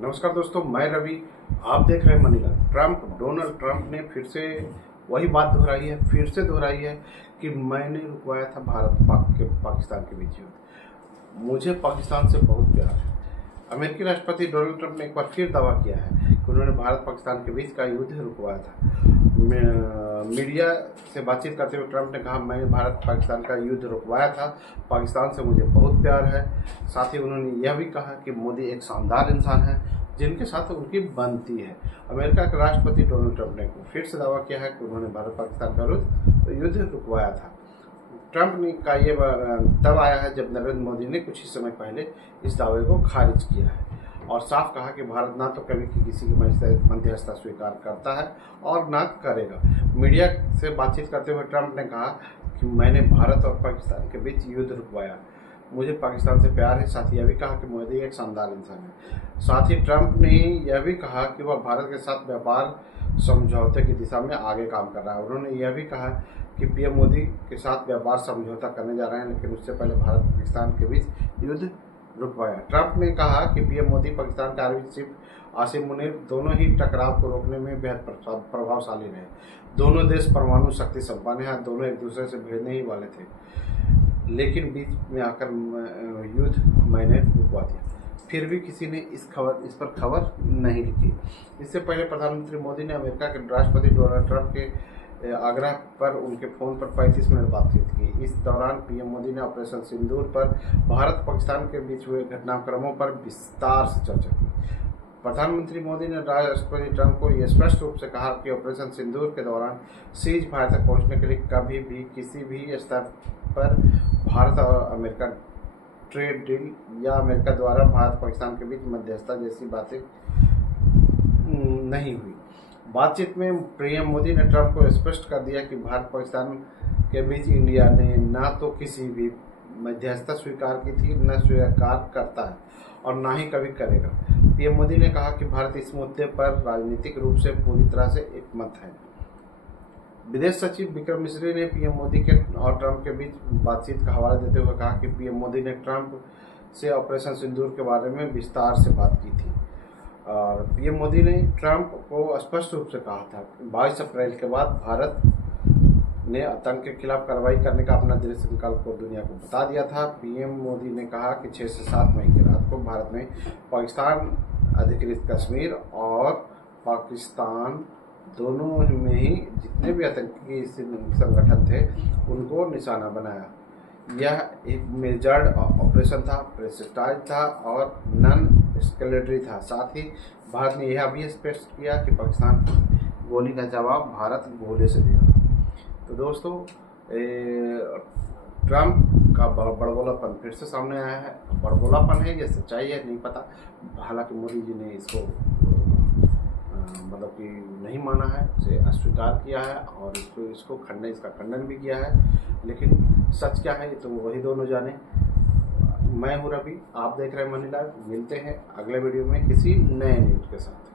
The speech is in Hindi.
नमस्कार दोस्तों, मैं रवि। आप देख रहे हैं मनी लाइव। डोनाल्ड ट्रंप ने फिर से वही बात दोहराई है कि मैंने रुकवाया था पाकिस्तान के बीच युद्ध। मुझे पाकिस्तान से बहुत प्यार है। अमेरिकी राष्ट्रपति डोनाल्ड ट्रंप ने एक बार फिर दावा किया है कि उन्होंने भारत पाकिस्तान के बीच का युद्ध रुकवाया था। मीडिया से बातचीत करते हुए ट्रंप ने कहा, मैंने भारत पाकिस्तान का युद्ध रुकवाया था। पाकिस्तान से मुझे बहुत प्यार है। साथ ही उन्होंने यह भी कहा कि मोदी एक शानदार इंसान है जिनके साथ उनकी बनती है। अमेरिका के राष्ट्रपति डोनाल्ड ट्रंप ने फिर से दावा किया है कि उन्होंने भारत पाकिस्तान का युद्ध रुकवाया था। ट्रंप ने का ये तब आया है जब नरेंद्र मोदी ने कुछ ही समय पहले इस दावे को खारिज किया है और साफ कहा कि भारत ना तो कभी किसी की मध्यस्थता स्वीकार करता है और ना करेगा। मीडिया से बातचीत करते हुए ट्रंप ने कहा कि मैंने भारत और पाकिस्तान के बीच युद्ध रुकवाया, मुझे पाकिस्तान से प्यार है। साथ ही यह भी कहा कि मोदी एक शानदार इंसान है। साथ ही ट्रंप ने यह भी कहा कि वह भारत के साथ व्यापार समझौते की दिशा में आगे काम कर रहा है। उन्होंने यह भी कहा कि पीएम मोदी के साथ व्यापार समझौता करने जा रहे हैं, लेकिन उससे पहले भारत पाकिस्तान के बीच युद्ध रुकवाया। ट्रंप ने कहा कि पीएम मोदी पाकिस्तान के आर्मी चीफ आसिम मुनीर दोनों ही टकराव को रोकने में बेहद प्रभावशाली रहे। दोनों देश परमाणु शक्ति संपन्न हैं, दोनों एक दूसरे से भिड़ने ही वाले थे, लेकिन बीच में आकर युद्ध मैंने रुकवा दिया। फिर भी किसी ने इस पर खबर नहीं लिखी। इससे पहले प्रधानमंत्री मोदी ने अमेरिका के राष्ट्रपति डोनाल्ड ट्रंप के आग्रह पर उनके फ़ोन पर 35 मिनट बातचीत की। इस दौरान पीएम मोदी ने ऑपरेशन सिंदूर पर भारत पाकिस्तान के बीच हुए घटनाक्रमों पर विस्तार से चर्चा की। प्रधानमंत्री मोदी ने राष्ट्रपति ट्रंप को यह स्पष्ट रूप से कहा कि ऑपरेशन सिंदूर के दौरान सीज फायर तक पहुंचने के लिए कभी भी किसी भी स्तर पर भारत और अमेरिका ट्रेड डील या अमेरिका द्वारा भारत पाकिस्तान के बीच मध्यस्थता जैसी बातें नहीं हुई। बातचीत में पीएम मोदी ने ट्रंप को स्पष्ट कर दिया कि भारत पाकिस्तान के बीच इंडिया ने ना तो किसी भी मध्यस्थता स्वीकार की थी, न स्वीकार करता है और ना ही कभी करेगा। पीएम मोदी ने कहा कि भारत इस मुद्दे पर राजनीतिक रूप से पूरी तरह से एकमत है। विदेश सचिव विक्रम मिस्री ने पीएम मोदी के और ट्रंप के बीच बातचीत का हवाला देते हुए कहा कि पीएम मोदी ने ट्रंप से ऑपरेशन सिंदूर के बारे में विस्तार से बात की थी और पीएम मोदी ने ट्रंप को स्पष्ट रूप से कहा था कि 22 अप्रैल के बाद भारत ने आतंक के खिलाफ कार्रवाई करने का अपना दृढ़ संकल्प को दुनिया को बता दिया था। पीएम मोदी ने कहा कि 6 से 7 मई की रात को भारत में पाकिस्तान अधिकृत कश्मीर और पाकिस्तान दोनों में ही जितने भी आतंकी संगठन थे उनको निशाना बनाया। यह एक मेजर्ड ऑपरेशन था, प्रेसिटाइज था और नॉन एस्केलेटरी था। साथ ही भारत ने यह भी स्पष्ट किया कि पाकिस्तान की गोली का जवाब भारत गोले से देगा। तो दोस्तों, ट्रंप का बड़बोलापन फिर से सामने आया है। बड़बोलापन है या सच्चाई है नहीं पता। हालांकि मोदी जी ने इसको मतलब कि नहीं माना है, उसे अस्वीकार किया है और इसका खंडन भी किया है। लेकिन सच क्या है तो वही दोनों जाने। मैं हूँ रवि, आप देख रहे हैं मनी लाइव। मिलते हैं अगले वीडियो में किसी नए न्यूज़ के साथ।